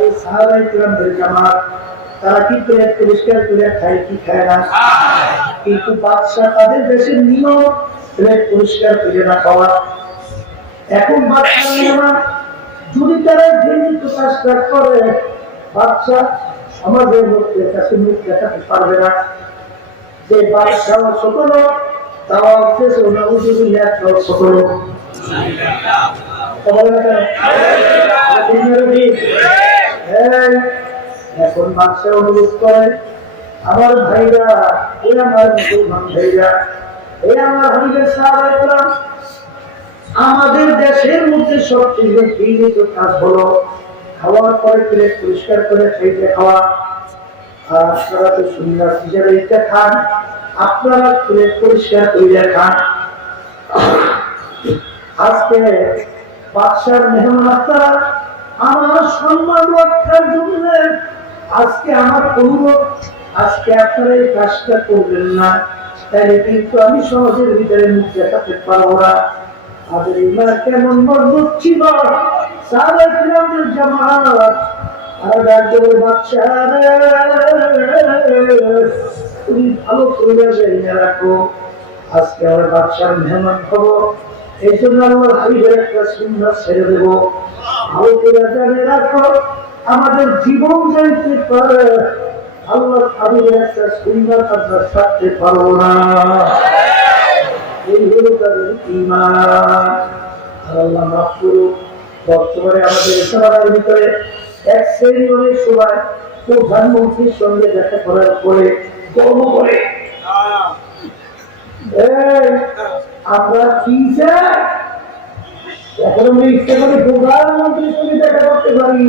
এই সাহাবায়ে কিরামদের জামাত তারা কি প্লেট পরিষ্কার করে খায় কি খায় না, কিন্তু বাদশা তাদের দেশের নিয়ম প্লেট পরিষ্কার করে না খাওয়া। এখন বাদশা মেহমান যদি তারা ঘৃণিত কাজটা করে, বাদশা আমাদের লোকের কাছে মুখ দেখাতে পারবে না। যে বাদশা ছোট লোক তাও দেশে নাউজুবিল্লাহ একটাও ছোট লোক। এখন বাদশা অনুরোধ করে, আমার ভাইরা, এ আমার মুসলমান ভাইরা, এ আমার হাবিবের সাহাবায়ে কেরাম, আমাদের দেশের মধ্যে সবচেয়ে ঘৃণিত কাজ হলো খাওয়ার পরে প্লেট পরিষ্কার করে খাইতে খাওয়া। আর আপনারা তো সুন্নাত হিসেবে এটা খান, আপনারা প্লেট পরিষ্কার করে খান। আজকে বাদশার মেহমান আপনারা আমার সম্মান রক্ষার জন্য আজকে আমার অনুরোধ, আজকে আপনারা এই কাজটা করবেন না, তাহলে কিন্তু আমি সমাজের ভিতরে মুখ দেখাতে পারবো না। আমাদের ইমান কেমন মজবুত ছিল, সাহাবায়ে কিরামদের জামাত আর রাজ্যের বাদশা, তুমি ভালো করে জেনে রাখো, আজকে আমরা বাদশার মেহমান হবো, এই জন্য আল্লাহর হাবিবের একটা সুন্নাত ছেড়ে দেবো। ভালো করে জেনে রাখো, আমাদের জীবন যাইতে পারে, আল্লাহর হাবিবের একটা সুন্নাত আমরা ছাড়তে পারবো না। এই হলো তাদের ঈমান। আল্লাহ মাফ করুক। বর্তমানে আমাদের সমাজের ভিতরে এক শ্রেণীর অনেক সময় প্রধানমন্ত্রীর সঙ্গে দেখা করার পরে গর্ব করে, আমরা কি চাই, এখন আমরা ইচ্ছা করে প্রধানমন্ত্রীর সঙ্গে দেখা করতে পারি।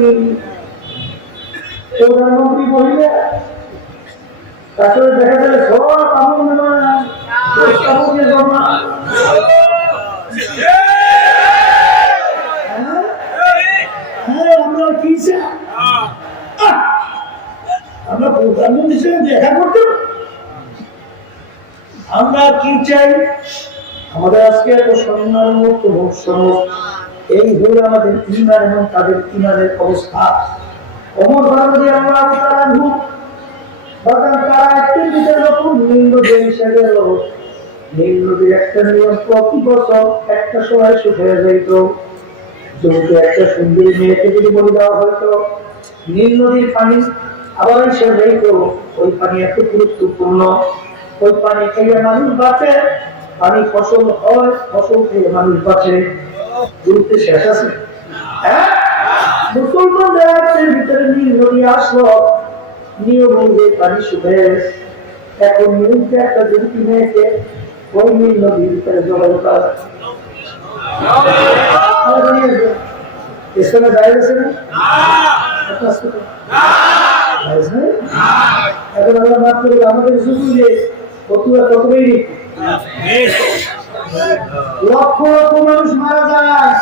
প্রধানমন্ত্রী বললে তারপরে দেখা যাবে সব আমল নামা জমা। আমরা কি চাই, আমরা প্রধানমন্ত্রীর সঙ্গে দেখা করতে, আমরা কি চাই, আমাদের আজকে এত সম্মান মুক্ত ভূষণ, এই হল আমাদের ঈমান এবং তাদের ঈমানের অবস্থা। ওমর রাদিয়াল্লাহু তাআলা আনহু বাগান তারা একটি বিশেষ রকম নীল নদী এসে গেল। নীল নদীর একটা নিয়ম, প্রতি বছর একটা সময় শুকিয়ে যাইত। যদি একটা সুন্দরী মেয়েকে যদি বলে দেওয়া হইতো নীল নদীর পানি আবার এসে যাইত, ওই পানি এত গুরুত্বপূর্ণ, ওই পানি খেয়ে মানুষ বাঁচে, পানি ফসল হয়, ফসল খেয়ে মানুষ বাঁচে, গুরুত্ব শেষ আছে। হ্যাঁ, মুসলমানদের ভিতরে নীল নদী আসলো, নিয়ম অনুযায়ী পানি শুকিয়ে, এখন নিয়মকে একটা যুবতী মেয়েকে ওই নীল নদীর ভিতরে জড়ানো কাজ এখানে দাঁড়িয়েছে না, এখন আমরা মাত্র আমাদের যুগে কতটা কতই লক্ষ লক্ষ মানুষ মারা যায়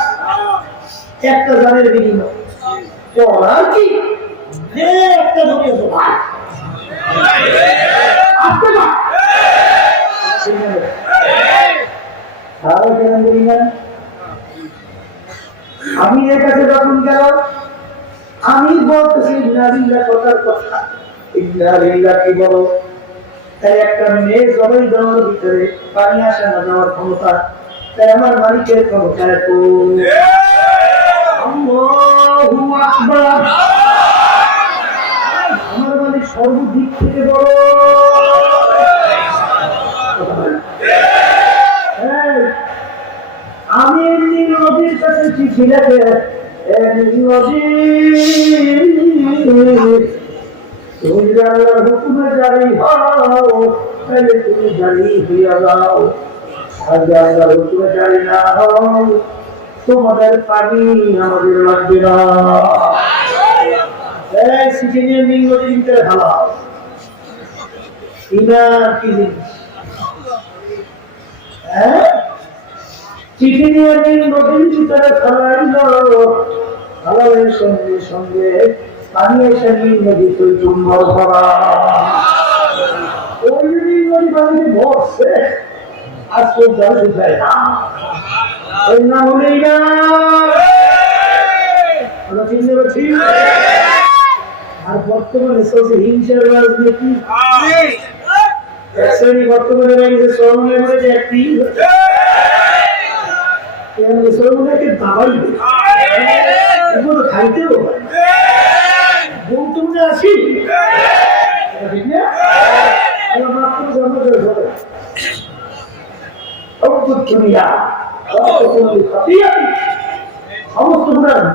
একটা জানের বিনিময়, আর কি একটা ঢুকে আমি এর কাছে যখন গেল, আমি বলতেছি ইন্নালিল্লাহ কথার কথা, ইন্নালিল্লাহ কি বলো, তাই একটা মেয়ে জবাই দেওয়ার ভিতরে পানি আসা না যাওয়ার ক্ষমতা, তাই আমার মালিকের ক্ষমতা এত। আল্লাহু আকবার, আমার মালিক সর্বদিক থেকে বড়। আমি নীল নদীর কাছে চিঠি লেখে, তুমি আল্লাহর হুকুমে জারি হও, তাহলে তুমি জারি হইয়া যাও, আর আল্লাহর হুকুমে জারি না হও, তোমাদের পানি আমাদের লাগবে না। চিঠি নিয়ে নীল নদীর ভিতরে ঢালা, ঈমান কি জিনিস? চিঠি নিয়ে নীল নদীর ভিতরে ফেলাইল, ফেলাইয়ের সঙ্গে সঙ্গে পানি এসে নীল নদী তুই চুম্বর করা, ওই নীল নদী পানিতে মরছে, আজ পর্যন্ত শুকায় না, ওই নাম হলেই না। সমাজে চলছে হিংসার রাজনীতি। এক শ্রেণী বর্তমানে রয়েছে শ্রমণের মধ্যে একটি শ্রমণকে দাবাই এগুলো খাইতেও পারে বউ তুমি আসি ঠিক না মাত্র জন্ম করে ধরে সমস্ত